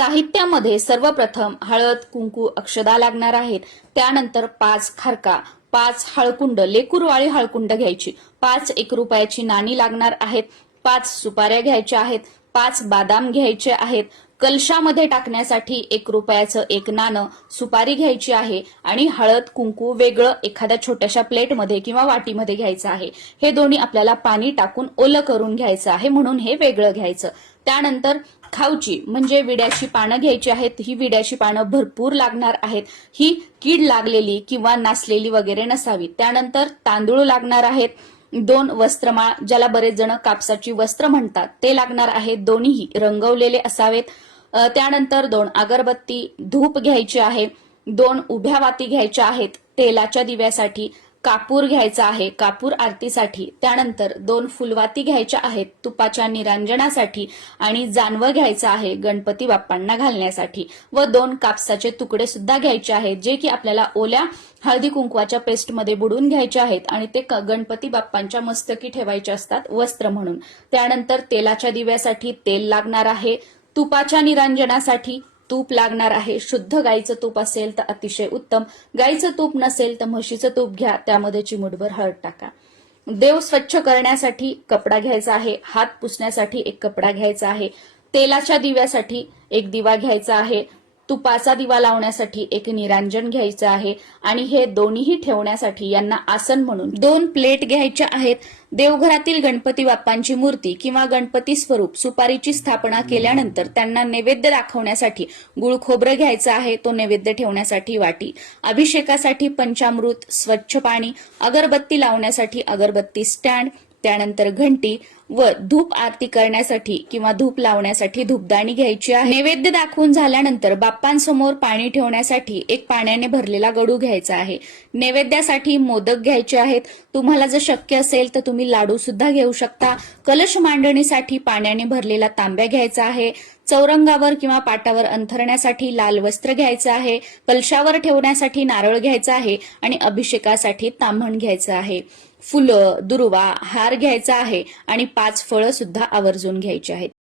साहित्यामध्ये सर्वप्रथम हळद कुंकू अक्षदा लागणार आहेत. त्यानंतर पाच खारका पाच हळकुंड लेकूरवाळी हळकुंड घ्यायची. पाच एक रुपयाची नाणी लागणार आहेत. पाच सुपाऱ्या घ्यायच्या आहेत. पाच बादाम घ्यायचे आहेत. कलशामध्ये टाकण्यासाठी एक रुपयाचं एक नाणं सुपारी घ्यायची आहे आणि हळद कुंकू वेगळं एखाद्या छोट्याशा प्लेटमध्ये किंवा वाटीमध्ये घ्यायचं आहे. हे दोन्ही आपल्याला पाणी टाकून ओलं करून घ्यायचं आहे म्हणून हे वेगळं घ्यायचं. त्यानंतर खाऊची म्हणजे विड्याची पानं घ्यायची आहेत ही विड्याची पानं भरपूर लागणार आहेत. ही कीड लागलेली किंवा नासलेली वगैरे नसावी. त्यानंतर तांदूळ लागणार आहेत. दोन वस्त्रमाळ ज्याला बरेच जण कापसाची वस्त्र म्हणतात ते लागणार आहेत. दोन्हीही रंगवलेले असावेत. त्यानंतर दोन अगरबत्ती धूप घ्यायची आहे दोन उभ्या वाती घ्यायच्या आहेत तेलाच्या दिव्यासाठी कापूर घ्यायचा आहे कापूर आरतीसाठी. त्यानंतर दोन फुलवाती घ्यायच्या आहेत तुपाच्या निरांजनासाठी आणि जानवं घ्यायचं आहे गणपती बाप्पांना घालण्यासाठी. व दोन कापसाचे तुकडे सुद्धा घ्यायचे आहेत जे की आपल्याला ओल्या हळदी कुंकवाच्या पेस्टमध्ये बुडून घ्यायचे आहेत आणि ते क- गणपती बाप्पांच्या मस्तकी ठेवायचे असतात वस्त्र म्हणून. त्यानंतर तेलाच्या दिव्यासाठी तेल लागणार आहे तुपाच्या निरांजनासाठी तूप लागणार आहे. शुद्ध गाईचं तूप असेल तर अतिशय उत्तम. गाईचं तूप नसेल तर म्हशीचं तूप घ्या. त्यामध्ये चिमुटभर हळद टाका. देव स्वच्छ करण्यासाठी कपडा घ्यायचा आहे. हात पुसण्यासाठी एक कपडा घ्यायचा आहे. तेलाच्या दिव्यासाठी एक दिवा घ्यायचा आहे. तुपाचा दिवा लावण्यासाठी एक निरांजन घ्यायचं आहे आणि हे दोन्हीही ठेवण्यासाठी यांना आसन म्हणून दोन प्लेट घ्यायच्या आहेत. देवघरातील गणपती बाप्पांची मूर्ती किंवा गणपती स्वरूप सुपारीची स्थापना केल्यानंतर त्यांना नैवेद्य दाखवण्यासाठी गुळ खोबरं घ्यायचं आहे. तो नैवेद्य ठेवण्यासाठी वाटी अभिषेकासाठी पंचामृत स्वच्छ पाणी अगरबत्ती लावण्यासाठी अगरबत्ती स्टँड त्यानंतर घंटी व धूप आरती करण्यासाठी किंवा धूप लावण्यासाठी धूपदाणी घ्यायची आहे. नैवेद्य दाखवून झाल्यानंतर बाप्पांसमोर पाणी ठेवण्यासाठी एक पाण्याने भरलेला गडू घ्यायचा आहे. नैवेद्यासाठी मोदक घ्यायचे आहेत. तुम्हाला जर शक्य असेल तर तुम्ही लाडू सुद्धा घेऊ शकता. कलश मांडणीसाठी पाण्याने भरलेला तांब्या घ्यायचा आहे. चौरंगावर किंवा पाटावर अंथरण्यासाठी लाल वस्त्र घ्यायचं आहे कलशावर ठेवण्यासाठी नारळ घ्यायचा आहे आणि अभिषेकासाठी ताम्हण घ्यायचं आहे. फुलं दुर्वा हार घ्यायचा आहे आणि पाच फळं सुद्धा आवर्जून घ्यायची आहेत.